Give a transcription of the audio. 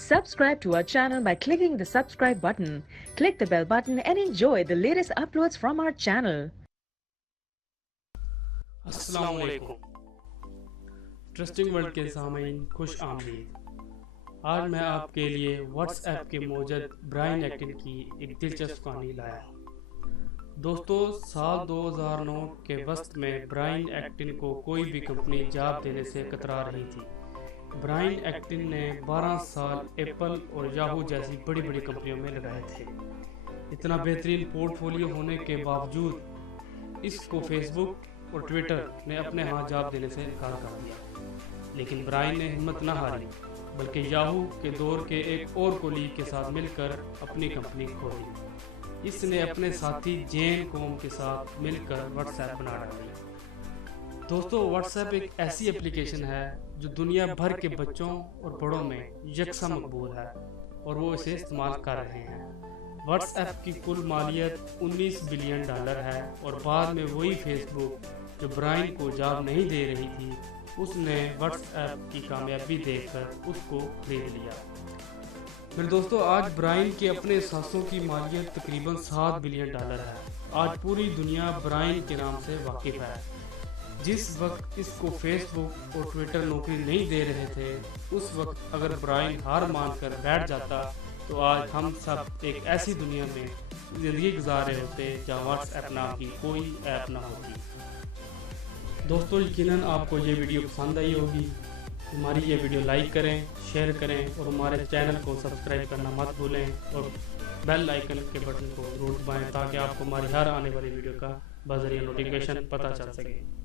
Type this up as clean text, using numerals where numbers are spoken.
Subscribe to our channel by clicking the subscribe button. Click the bell button and enjoy the latest uploads from our channel. अस्सलाम वालेकुम। Trusting world के सामीन खुश आमदीद। आज मैं आपके लिए व्हाट्सएप के मौजूद ब्रायन एक्टन की एक दिलचस्प कहानी लाया। दोस्तों, साल 2009 के वस्त में ब्रायन एक्टन को कोई भी कंपनी जॉब देने से कतरा रही थी। ब्रायन एक्टन ने 12 साल एप्पल और याहू जैसी बड़ी बड़ी कंपनियों में लगाए थे। इतना बेहतरीन पोर्टफोलियो होने के बावजूद इसको फेसबुक और ट्विटर ने अपने हाथ जॉब देने से इनकार कर दिया। लेकिन ब्रायन ने हिम्मत न हारी, बल्कि याहू के दौर के एक और कोलीग के साथ मिलकर अपनी कंपनी खोली। इसने अपने साथी जेन कोम के साथ मिलकर व्हाट्सएप बना डाली। दोस्तों, व्हाट्सएप एक ऐसी एप्लीकेशन है जो दुनिया भर के बच्चों और बड़ों में यकसा मकबूल है और वो इसे इस्तेमाल कर रहे हैं। व्हाट्सएप की कुल मालियत $19 बिलियन है और बाद में वही फेसबुक जो ब्रायन को जॉब नहीं दे रही थी, उसने व्हाट्सएप की कामयाबी देखकर उसको खरीद लिया। फिर दोस्तों, आज ब्रायन के अपने सासों की मालियत तकरीबन $7 बिलियन है। आज पूरी दुनिया ब्रायन के नाम से वाकिफ है। जिस वक्त इसको फेसबुक और ट्विटर नौकरी नहीं दे रहे थे, उस वक्त अगर ब्रायन हार मानकर बैठ जाता तो आज हम सब एक ऐसी दुनिया में ज़िंदगी गुजार रहे होते जहाँ व्हाट्सएप नाम की कोई ऐप ना होती। दोस्तों, यकीनन आपको ये वीडियो पसंद आई होगी। हमारी ये वीडियो लाइक करें, शेयर करें और हमारे चैनल को सब्सक्राइब करना मत भूलें और बेल आइकन के बटन को जरूर दबाएं ताकि आपको हमारी हर आने वाली वीडियो का बज़रिया नोटिफिकेशन पता चल सके।